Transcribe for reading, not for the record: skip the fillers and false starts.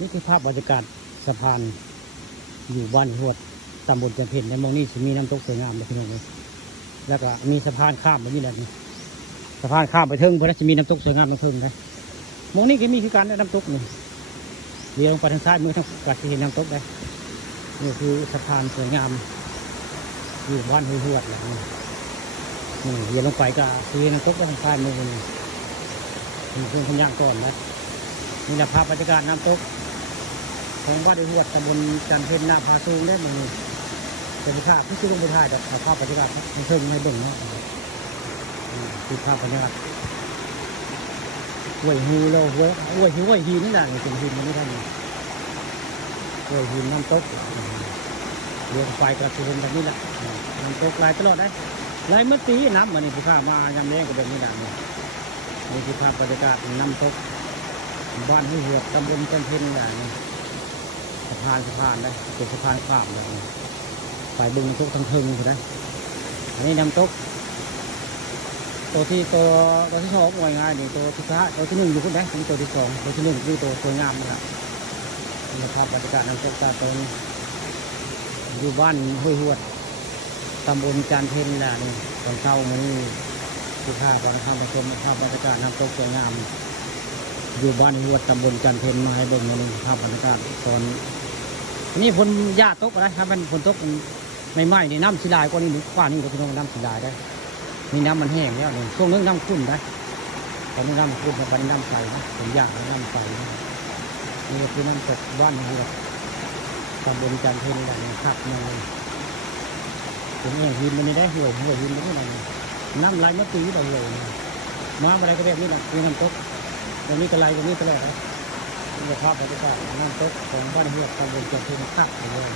นี่คือภาพบรรยากาศสะพานอยู่บ้านหวดตำบลจันเพนในมองนี่จะมีน้ำตกสวยงามเลยพี่น้องเลยแล้วก็มีสะพานข้ามไปนี่แหละนี่สะพานข้ามไปเทิงเพื่อจะมีน้ำตกสวยงามตรงเทิงเลยมองนี่ก็มีคือการได้น้ำตกนี่เดี๋ยวลงไปทางซ้ายมือทางกัดที่เห็นน้ำตกได้นี่คือสะพานสวยงามอยู่บ้านหวดเลยนี่เดี๋ยวลงไปก็คือน้ำตกไปทางซ้ายมือนี่เพื่อนพญาก่อนนะนี่แหละภาพบรรยากาศน้ำตกของบ้านหวดตำบลจันเพนนาพาซูงได้เหมือนเป็นภาพที่ชื่อลงไปถ่ายแต่ภาพบรรยากาศมันเพิ่งไม่เบิ่งเนาะคือภาพบรรยากาศห้วยหูเราห้วยหินนี่แหละเป็นหินมันไม่ได้ห้วยหินน้ำตกเรือไฟกระสุนแบบนี้แหละน้ำตกลายตลอดได้ลายเมื่อปีน้ำมันนี่คือภาพมายำแรงกับแบบนี้แหละนี่คือภาพบรรยากาศน้ำตกบ้านห้วยหวดตำบลจันเพนนี่แหละสะพานได้เป็นสะพานข้ามเลยไปบึงน้ำตกทั้งเทิงเลยนะอันนี้น้ำตกตัวที่สองง่ายง่ายนี่ตัวที่ตัวที่หนึ่งอยู่คนไหนถึงตัวที่สองตัวที่หนึ่งคือตัวสวยงามนะครับนี่ภาพบรรยากาศน้ำตกตาตนอยู่บ้านห้วยหวดตำบลจันเพนแหละนี่ตอนเช้ามันนี่คือภาพตอนเข้ามาชมภาพบรรยากาศน้ำตกสวยงามอยู่บ้านห้วยหวดตำบลจันเพนมาให้เบิ่งนี่ภาพบรรยากาศตอนนี่ฝนหญ้าตกอะไรครับมันฝนตกไม่ไหม้นี่น้ำสีลายกว่านี้หรือกว่านี้เราพี่น้องน้ำสีลายได้นี่น้ำมันแห้งแล้วนี่ช่วงนึงน้ำขุ่นได้ตอนนี้น้ำขุ่นตอนนี้น้ำใสนะผมอยากน้ำใสนะนี่ก็คือน้ำตกบ้านนี่แหละตำบลจันทร์เพนอะไรขับมาผมเองหินมันนี่ได้ห่วยหินมันนี่อะไรน้ำไหลเมื่อปีเราเลยมาอะไรก็แบบนี้แหละคือน้ำตกตรงนี้ก็ไหลตรงนี้ตลอดนี่ภาพบรรยากาศน้ำตกของบ้านเฮือกตำบลจันทร์เพนขับไปเลย